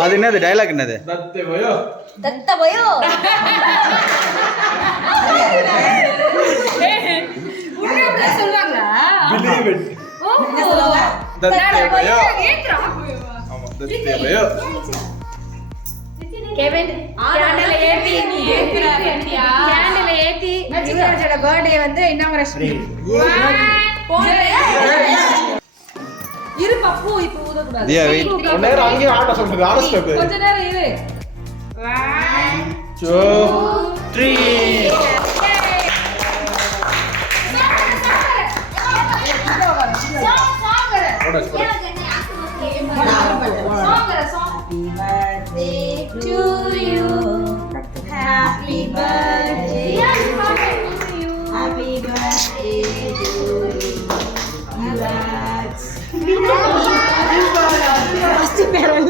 அது என்னது? டைலாக் என்னது? boyo. சொல்லுவாங்களா கெவின் கேண்டில் ஏத்தி கேண்டில் ஏத்தி யுவராஜோட பர்த்டே வந்து இனாகரேஷன் இரு பப்பு இப்போ ஊதக்கூடாது தியா வெயிட் கொஞ்ச நேரம் அங்கேயே ஆட்ட சொல்றது ஆட ஸ்டெப் கொஞ்ச நேரம் இரு டூ த்ரீ Happy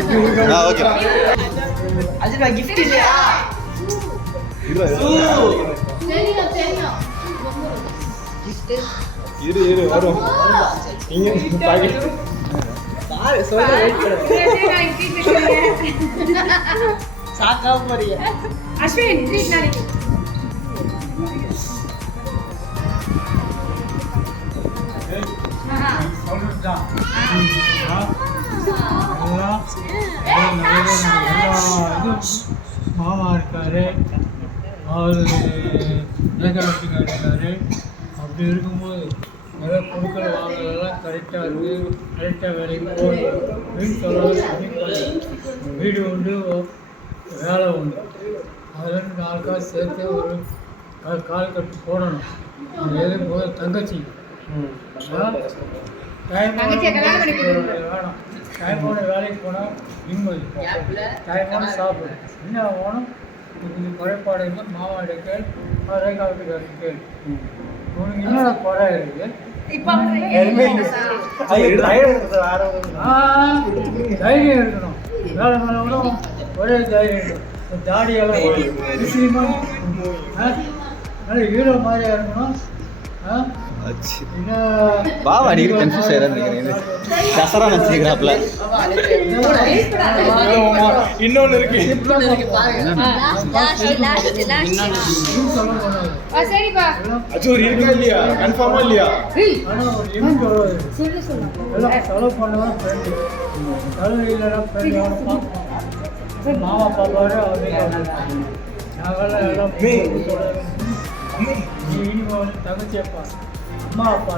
மாட்டியா ரெயின்போ ரெயின்போ அப்போ என்னடா நீ என்ன முடி பிச்சு நீ இப்படியே இருக்க பா கரண் பா ஏய் அது ஆ ஓகே இரு இரு வரும் இங்க பாக்கெட் அஸ்வின் ட்ரீட் நாளைக்கு மாமா இருக்காரு. அவர் இலக்கணத்துக்கார் இருக்காரு. அப்படி இருக்கும்போது எல்லாம் கொடுக்கல் வாங்கலாம் கரெக்டாக இருக்குது கரெக்டாக வேலைக்கு போகணும் வீடு சொல்ல வீடு உண்டு வேலை உண்டு. அதில் நாலு காசு சேர்த்து ஒரு கால் கால் கட்டு போடணும். அது எதுக்கு தங்கச்சி. கொடுக்கணும். வேணும் டைமோட வேலைக்கு போனால் நிம்மதி டைமோட சாப்பிடு என்ன வேணும் இது குறைபாடு இருந்தால் மாவாட கேள். அதே காலத்துக்கு கேள். உனக்கு என்னோட குறை இருக்கு? இப்போ ஆ, தைரியம் இருக்கணும். வேலை மேலே கூட ஒரே தைரியம் தாடியெல்லாம் விஷயமா நல்ல ஹீரோ மாதிரியா இருக்கணும். பாவா அடிக்கடி கன்ஃபியூஸ் ஆயிரம் நினைக்கிறேன் கசரா நினச்சிக்கிறாப்ல இன்னொன்னு இருக்கு லாஸ்ட் லாஸ்ட் லாஸ்ட் சொல்ல போனாங்க ஆ சரிப்பா அச்சோ இருக்கா இல்லையா கன்ஃபார்மா இல்லையா மாமா பாப்பாரு அவரே தங்கச்சியப்பா அம்மா அப்பா?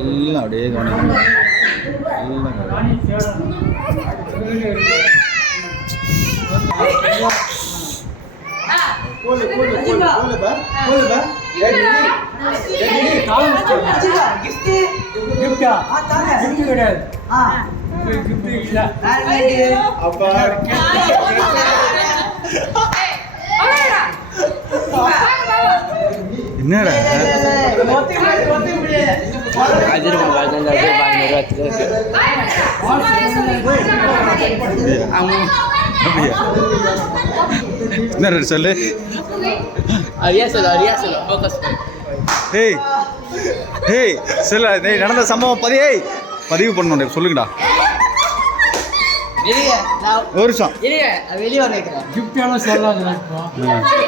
எல்லாம் அப்படியே கவனிக்கணும் எல்லாம் என்னடா? என்ன சொல்லு? ஹேய் ஹேய் சொல்லு டேய் நடந்த சம்பவம் பதிவு ஏய் பதிவு பண்ணணும் சொல்லுங்கடா. ஒரு சொல்லாதுடா இப்போ.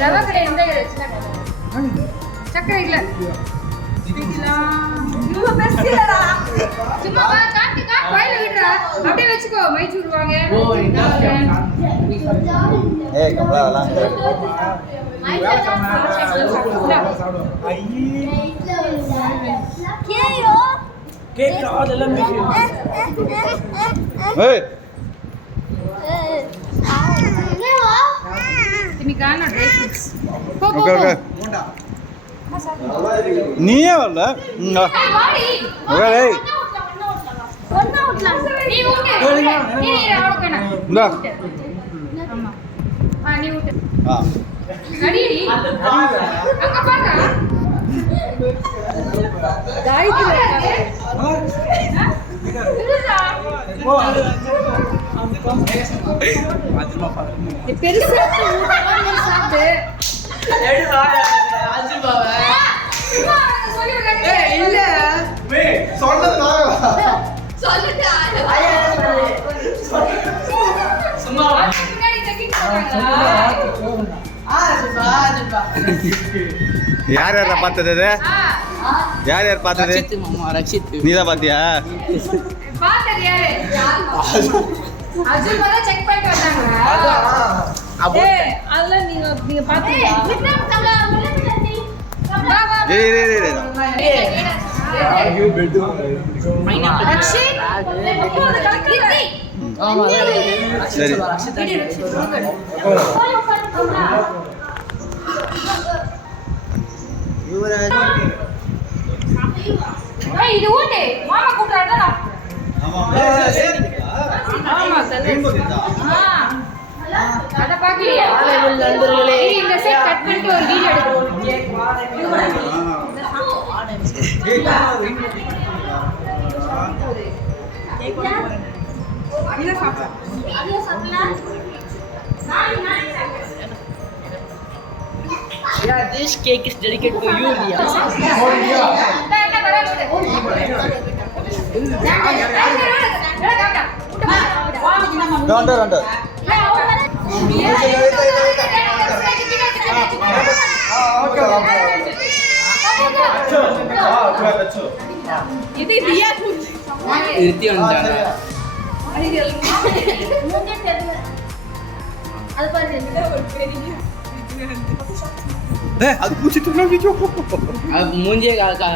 ரவா கடை இந்த சக்கரை இல்ல. சும்மா காட்டு, காட்டு, வாயில விடுறா. அப்படியே வச்சுக்கோ. மைச்சு விடுவாங்க ஏய் கமலா அதெல்லாம் ஏய் இன்னைக்கான ட்ரை ஃப்ரூட்ஸ் போ போ நீயே வரல. பெருசா சாப்பிட்டு போட்டாங்களா? யார் யாரா பார்த்தது யார் யார் பார்த்தது? நீ தான் பார்த்தியா? பார்த்தது யாரு? அர்ஜுன் தான் check பண்ணிட்டு வந்தாங்களா? ஏய், அதெல்லாம் நீங்க நீங்க பாத்தீங்களா? விக்ரம் கமலா. ஏய் ஏய், ஏய்? சரி இது ஊட்டு. மாமா. ஆமா. ஆ. அத பாக்கலையா? இரு, இந்த set cut பண்ணிட்டு ஒரு video எடுக்கிறோம். அதையோ சாப்பிடலாம் நானே நானே சாப்பிடுறேன் Yeah, this cake is dedicated to you, Lia. இந்தா, இந்தா, வர விடு. ஏய், ஏய், ஏய், காக்கா. ரெண்டு ரெண்டு இது ரியா குஞ்சு Irti on மூஞ்சே தெரியல அது பாருங்க ஏய் அது பூச்சிட்டு ஐயோ Munje ka ka.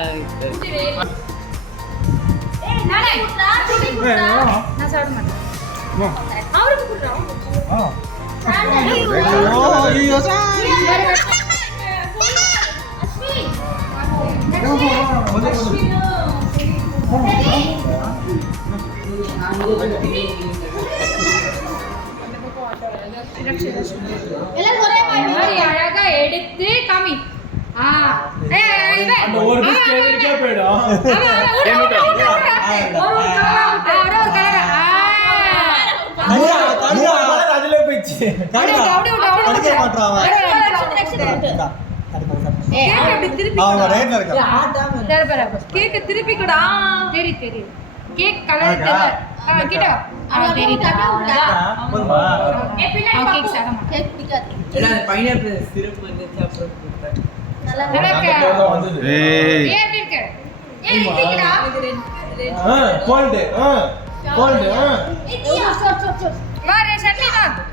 ஏய் நானே குடுறா அழகா எடுத்து காமி ஆ ஏய், ஏய், இவன். அந்த ஒரு ஆ, piece ஆ, cake க்கே போயிடும். கேக்க திருப்பி தர பாரு. கேக்க திருப்பிக்கடா. தெரியுது, தெரியுது. கேக் கலர் தெரியல. ஆ, கிட்ட. ஆ, தெரியுது. ஏய், பின்னாடி அவன் கேக் சாப்பிட மாட்டான். கேக் பிடிக்காது. pineapple syrup வந்து சாப்பிடுறேன் நல்லா நல்லா இருக்கா? ஏய். ஏன் இப்படி இருக்கு? ஏன் இப்படிக்குடா? கோல்டு கோல்டு ஏய் சோட் சோட் சோட் வா, ரெண்டு சட்னி வா. பேர் பிளாக் தான்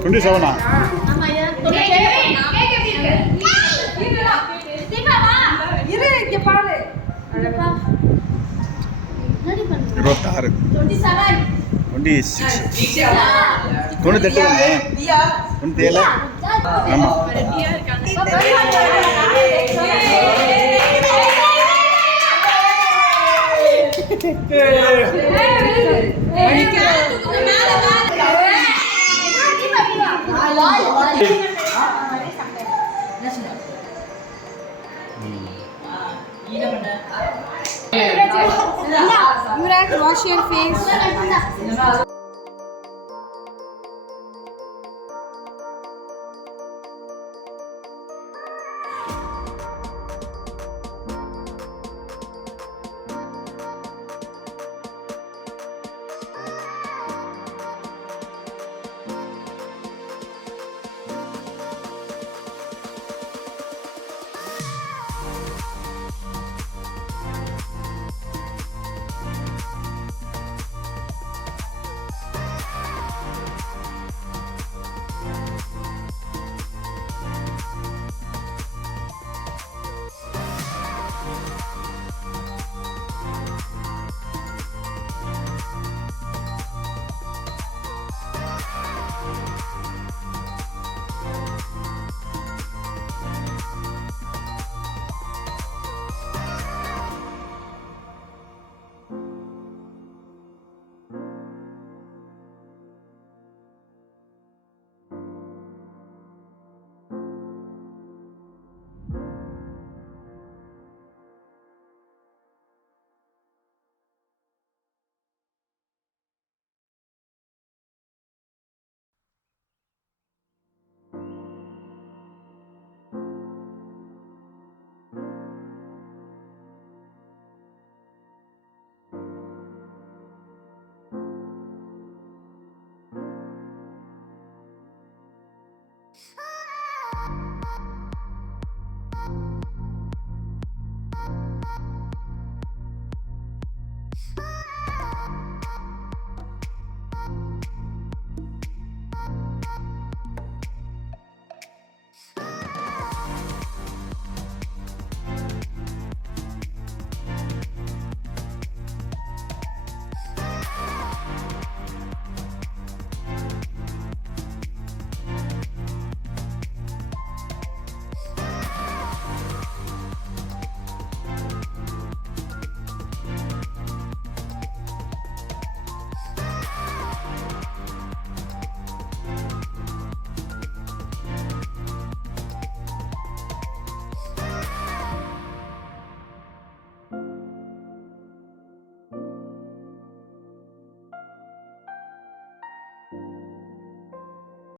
டுவெண்ட்டி செவனா இருபத்தாறு டுவெண்ட்டி சிக்ஸ் தொண்ணூத்தெட்டு தொண்ணூற்றி ஏழு ஆமா You like wash your face.